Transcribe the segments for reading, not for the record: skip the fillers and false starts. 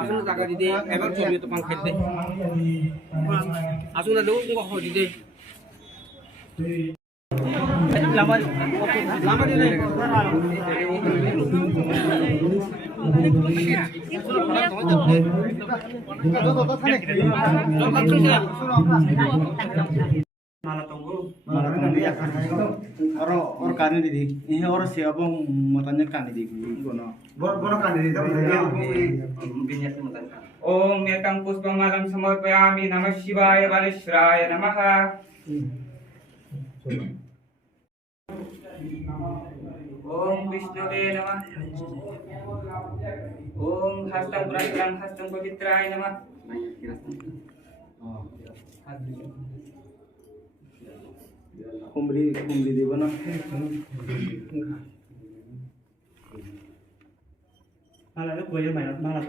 Asuna jaga di deh, ever coba itu pangkat deh. Asuna dulu nggak kau di deh. Lama, lama di deh. Malah tunggu dia orang kan ini orang siapa mau tanya kan di gono kan di Om Ekam Puspamalam Samarpayami Namah Shivaya Baleshwaraya Namaha. Om Vishnave Namah. Om Hastam Prastham Hastam Pavitraya Namah. Kumbri di mana? Malah itu boleh malah tu mana?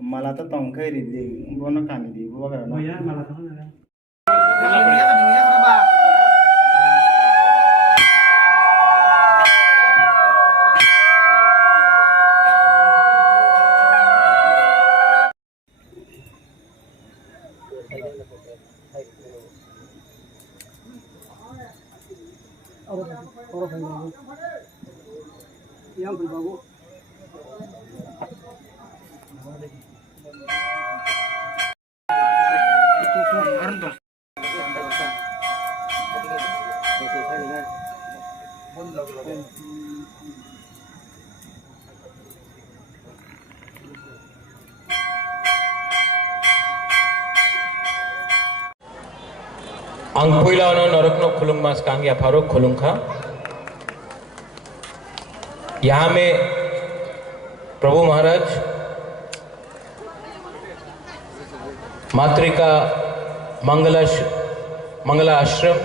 Malah tu tongkai di mana kan di bawah kan? Oh ya malah tu mana? Yang berbagu. Angpuila ono नरकनो खुलुंग मास कांग्या फारो खुलुंग खा यहाँ में Prabhu Maharaj Matrika Mangala Ashram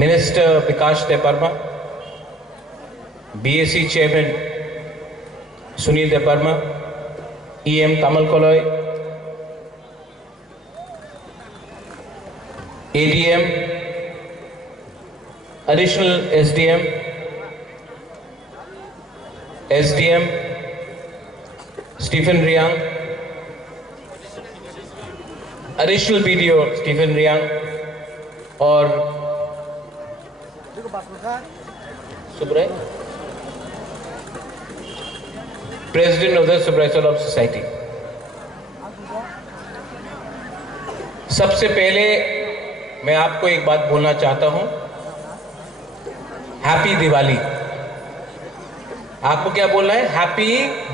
minister Vikas Debbarma BSC chairman Sunil Debbarma EM Tamal Koloi ADM, additional SDM, SDM, Stephen Riang, additional BDO Stephen Riang और Subray, President of the Subray Club Society. सबसे पहले मैं आपको एक बात बोलना चाहता हूं, हैप्पी दिवाली। आपको क्या बोलना है? हैप्पी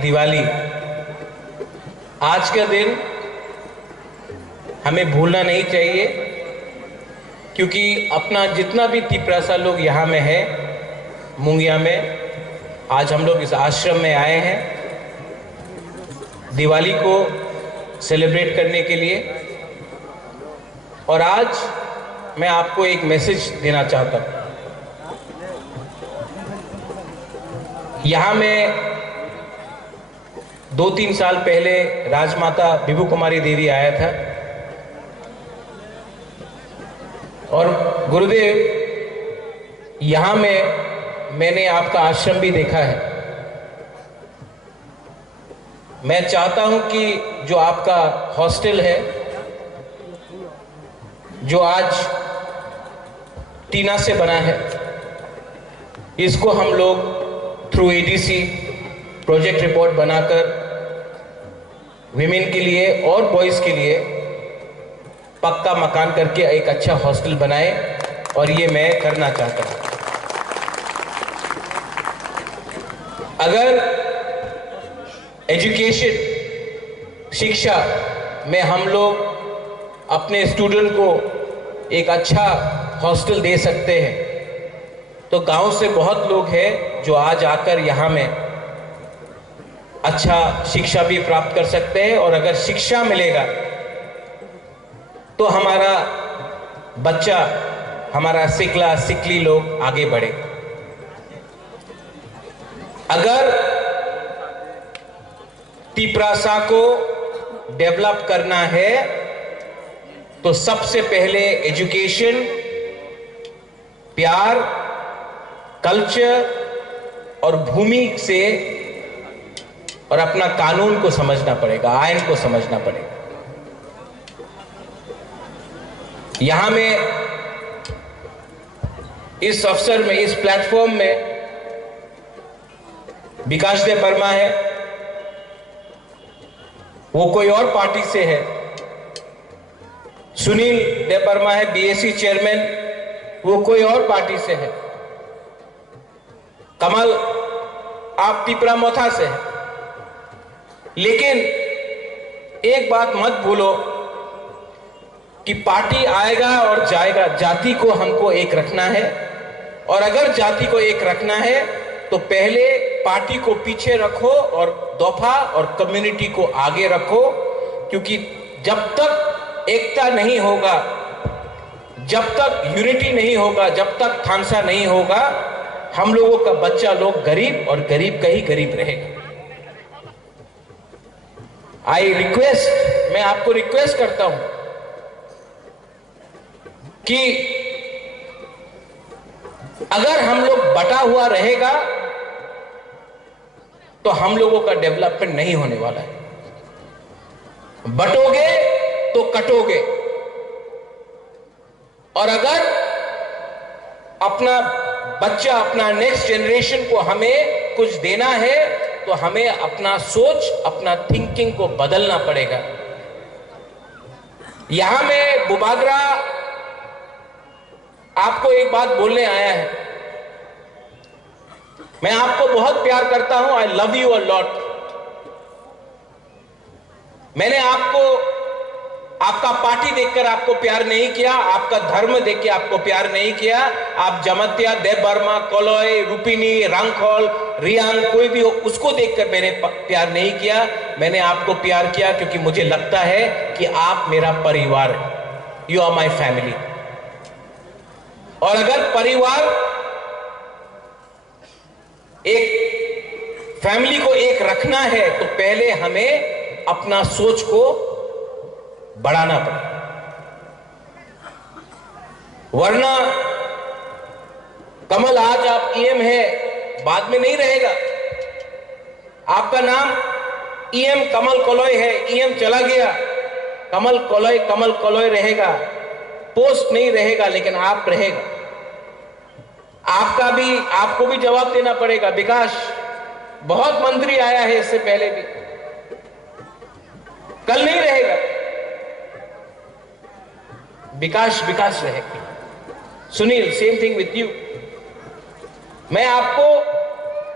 दिवाली। आज का दिन हमें भूलना नहीं चाहिए, क्योंकि अपना जितना भी तिपरासा लोग यहाँ में है, मुंगिया में, आज हम लोग इस आश्रम में आए हैं दिवाली को सेलिब्रेट करने के लिए। और आज मैं आपको एक मैसेज देना चाहता हूं। यहां में 2-3 साल पहले राजमाता विभू कुमारी देवी आया था और गुरुदेव यहां में मैंने आपका आश्रम भी देखा है। मैं चाहता हूं कि जो आपका हॉस्टल है, जो आज टीना से बना है, इसको हम लोग थ्रू एडीसी प्रोजेक्ट रिपोर्ट बनाकर विमेन के लिए और बॉयज के लिए पक्का मकान करके एक अच्छा हॉस्टल बनाए, और ये मैं करना चाहता हूं। अगर एजुकेशन शिक्षा में हम लोग अपने स्टूडेंट को एक अच्छा हॉस्टल दे सकते हैं, तो गांव से बहुत लोग हैं जो आज आकर यहाँ में अच्छा शिक्षा भी प्राप्त कर सकते हैं। और अगर शिक्षा मिलेगा तो हमारा बच्चा, हमारा सिकली लोग आगे बढ़े। अगर तिपरासा को डेवलप करना है तो सबसे पहले एजुकेशन, प्यार, कल्चर और भूमि से और अपना कानून को समझना पड़ेगा, आइन को समझना पड़ेगा। यहां में इस अवसर में, इस प्लेटफॉर्म में विकास देव वर्मा है, वो कोई और पार्टी से है। सुनील देव वर्मा है, बीएससी चेयरमैन, वो कोई और पार्टी से है। कमल, आप तिपरामोथा से हैं। लेकिन एक बात मत भूलो कि पार्टी आएगा और जाएगा, जाति को हमको एक रखना है। और अगर जाति को एक रखना है तो पहले पार्टी को पीछे रखो और दफा और कम्युनिटी को आगे रखो, क्योंकि जब तक एकता नहीं होगा, जब तक यूनिटी नहीं होगा, जब तक थानसा नहीं होगा, हम लोगों का बच्चा लोग गरीब और गरीब का ही गरीब रहेगा। आई रिक्वेस्ट, मैं आपको रिक्वेस्ट करता हूं कि अगर हम लोग बटा हुआ रहेगा तो हम लोगों का डेवलपमेंट नहीं होने वाला है। बटोगे तो कटोगे। और अगर अपना बच्चा, अपना नेक्स्ट जनरेशन को हमें कुछ देना है तो हमें अपना सोच, अपना थिंकिंग को बदलना पड़ेगा। यहां में बुबागरा आपको एक बात बोलने आया है। मैं आपको बहुत प्यार करता हूं, आई लव यू अ लॉट। मैंने आपका पार्टी देखकर आपको प्यार नहीं किया, आपका धर्म देख के आपको प्यार नहीं किया। आप जमत्या, देव वर्मा, कोलोय, रूपिनी, रंगखोल, रियांग, कोई भी हो, उसको देखकर मैंने प्यार नहीं किया। मैंने आपको प्यार किया क्योंकि मुझे लगता है कि आप मेरा परिवार है। You are my family. और अगर परिवार, एक फैमिली को एक रखना है तो पहले हमें अपना सोच को बढ़ाना पड़ेगा, वरना कमल आज आप ईएम है, बाद में नहीं रहेगा। आपका नाम ईएम कमल कोलोय है, ईएम चला गया, कमल कोलोय रहेगा, पोस्ट नहीं रहेगा, लेकिन आप रहेगा। आपको भी जवाब देना पड़ेगा। विकास, बहुत मंत्री आया है इससे पहले भी, कल नहीं रहेगा। विकास रहेगा। Sunil, same thing with you. मैं आपको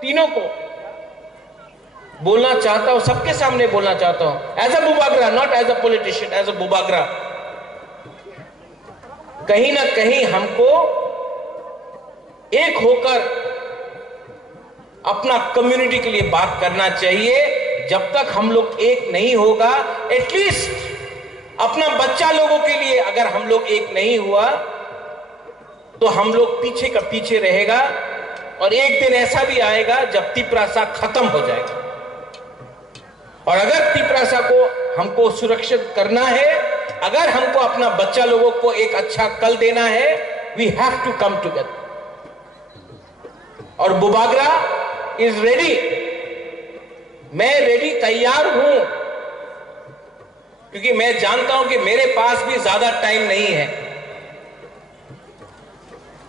तीनों को बोलना चाहता हूं, सबके सामने बोलना चाहता हूं, एज अ बुबागरा, not as a politician, as a बुबागरा। कहीं ना कहीं हमको एक होकर अपना कम्युनिटी के लिए बात करना चाहिए। जब तक हम लोग एक नहीं होगा, एटलीस्ट अपना बच्चा लोगों के लिए अगर हम लोग एक नहीं हुआ तो हम लोग पीछे का पीछे रहेगा। और एक दिन ऐसा भी आएगा जब तिपरासा खत्म हो जाएगा। और अगर तिपरासा को हमको सुरक्षित करना है, अगर हमको अपना बच्चा लोगों को एक अच्छा कल देना है, we have to come together. और बुबागरा इज रेडी, मैं रेडी, तैयार हूं, क्योंकि मैं जानता हूं कि मेरे पास भी ज्यादा टाइम नहीं है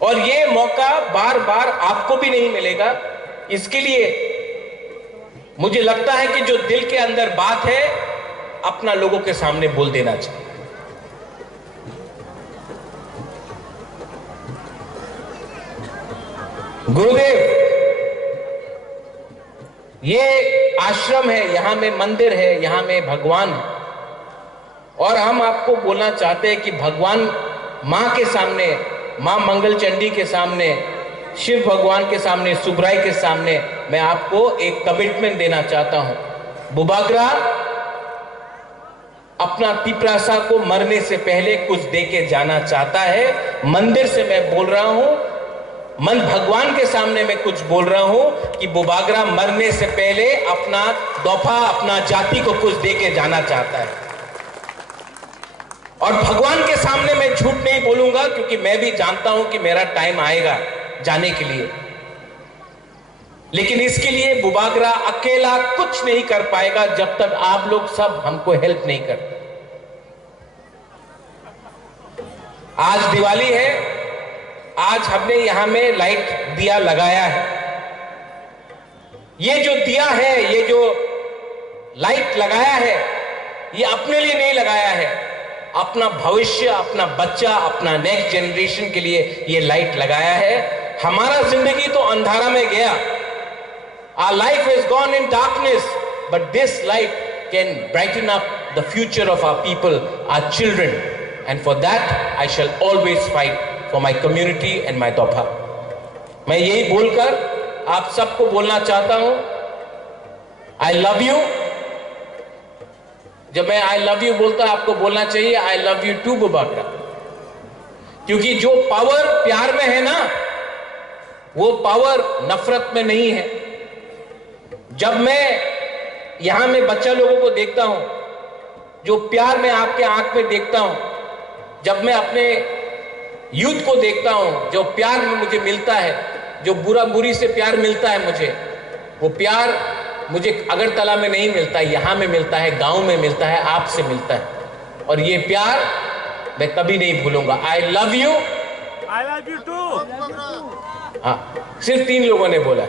और ये मौका बार बार आपको भी नहीं मिलेगा। इसके लिए मुझे लगता है कि जो दिल के अंदर बात है अपना लोगों के सामने बोल देना चाहिए। गुरुदेव, ये आश्रम है, यहां में मंदिर है, यहां में भगवान है। और हम आपको बोलना चाहते हैं कि भगवान मां के सामने, मां मंगल चंडी के सामने, शिव भगवान के सामने, सुब्राई के सामने मैं आपको एक कमिटमेंट देना चाहता हूं। बुबागरा अपना तिपरासा को मरने से पहले कुछ देके जाना चाहता है। मंदिर से मैं बोल रहा हूं, मन भगवान के सामने मैं कुछ बोल रहा हूं कि बुबागरा मरने से पहले अपना दफा, अपना जाति को कुछ देके जाना चाहता है। और भगवान के सामने मैं झूठ नहीं बोलूंगा, क्योंकि मैं भी जानता हूं कि मेरा टाइम आएगा जाने के लिए। लेकिन इसके लिए बुबागरा अकेला कुछ नहीं कर पाएगा जब तक आप लोग सब हमको हेल्प नहीं करते। आज दिवाली है, आज हमने यहां में लाइट दिया लगाया है। ये जो दिया है, ये जो लाइट लगाया है, ये अपने लिए नहीं लगाया है, अपना भविष्य, अपना बच्चा, अपना नेक्स्ट जनरेशन के लिए ये लाइट लगाया है। हमारा जिंदगी तो अंधारा में गया, our life has gone in darkness, but this light can brighten up the future of our people, our children, and for that I shall always fight for my community and my Dopa। मैं यही बोलकर आप सबको बोलना चाहता हूं, I love you। जब मैं I love you बोलता, आपको बोलना चाहिए I love you too Bubagra, क्योंकि जो पावर प्यार में है ना, वो पावर नफरत में नहीं है। जब मैं यहां में बच्चा लोगों को देखता हूं, जो प्यार में आपके आंख में देखता हूं, जब मैं अपने यूथ को देखता हूं, जो प्यार में मुझे मिलता है, जो बुरी से प्यार मिलता है मुझे, वो प्यार मुझे अगरतला में नहीं मिलता, यहां में मिलता है, गांव में मिलता है, आपसे मिलता है। और ये प्यार मैं कभी नहीं भूलूंगा। I love you too. हाँ, सिर्फ 3 लोगों ने बोला,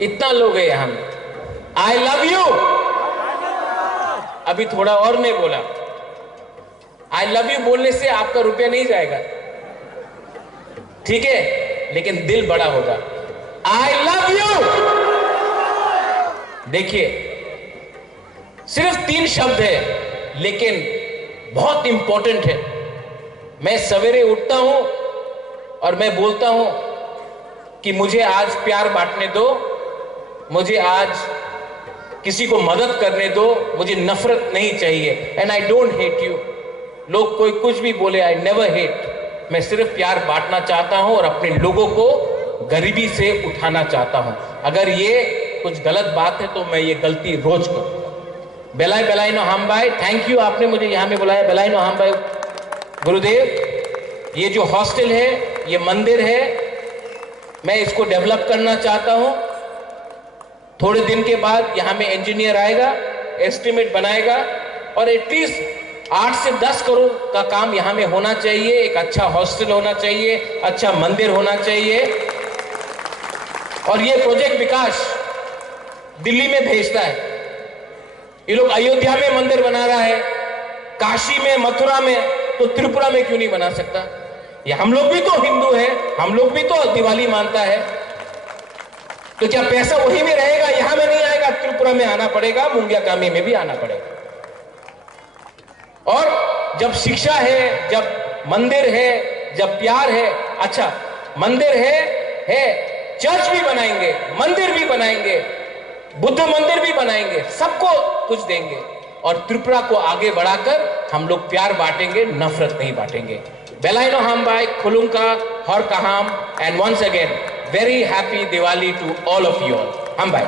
इतना लोग है यहां में। आई लव यू। अभी थोड़ा और ने बोला। आई लव यू बोलने से आपका रुपया नहीं जाएगा, ठीक है, लेकिन दिल बड़ा होगा। आई लव यू। देखिए, सिर्फ 3 शब्द है, लेकिन बहुत इंपॉर्टेंट है। मैं सवेरे उठता हूं और मैं बोलता हूं कि मुझे आज प्यार बांटने दो, मुझे आज किसी को मदद करने दो, मुझे नफरत नहीं चाहिए। And I don't hate you. लोग कोई कुछ भी बोले, आई नेवर हेट। मैं सिर्फ प्यार बांटना चाहता हूं और अपने लोगों को गरीबी से उठाना चाहता हूं। अगर ये कुछ गलत बात है तो मैं ये गलती रोज करूंगा। बेलाई बेलाई नो हम भाई, थैंक यू, आपने मुझे यहां में बुलाया। बेलाई नो हम भाई गुरुदेव, ये जो हॉस्टल है, ये मंदिर है, मैं इसको डेवलप करना चाहता हूं। थोड़े दिन के बाद यहां में इंजीनियर आएगा, एस्टिमेट बनाएगा, और एटलीस्ट 8 से 10 करोड़ का काम यहां में होना चाहिए। एक अच्छा हॉस्टल होना चाहिए, अच्छा मंदिर होना चाहिए। और ये प्रोजेक्ट विकास दिल्ली में भेजता है। ये लोग अयोध्या में मंदिर बना रहा है, काशी में, मथुरा में, तो त्रिपुरा में क्यों नहीं बना सकता? ये हम लोग भी तो हिंदू हैं, हम लोग भी तो दिवाली मानता है। तो क्या पैसा वही में रहेगा, यहां में नहीं आएगा? त्रिपुरा में आना पड़ेगा, मुंगिया कामी में भी आना पड़ेगा। और जब शिक्षा है, जब मंदिर है, जब प्यार है, अच्छा मंदिर है, चर्च भी बनाएंगे, मंदिर भी बनाएंगे, बुद्ध मंदिर भी बनाएंगे, सबको कुछ देंगे। और त्रिपुरा को आगे बढ़ाकर हम लोग प्यार बांटेंगे, नफरत नहीं बांटेंगे। बेलाइनो हम बाय खुलुंका हर कहाम, and once again very happy Diwali to all of you all. हम बाय।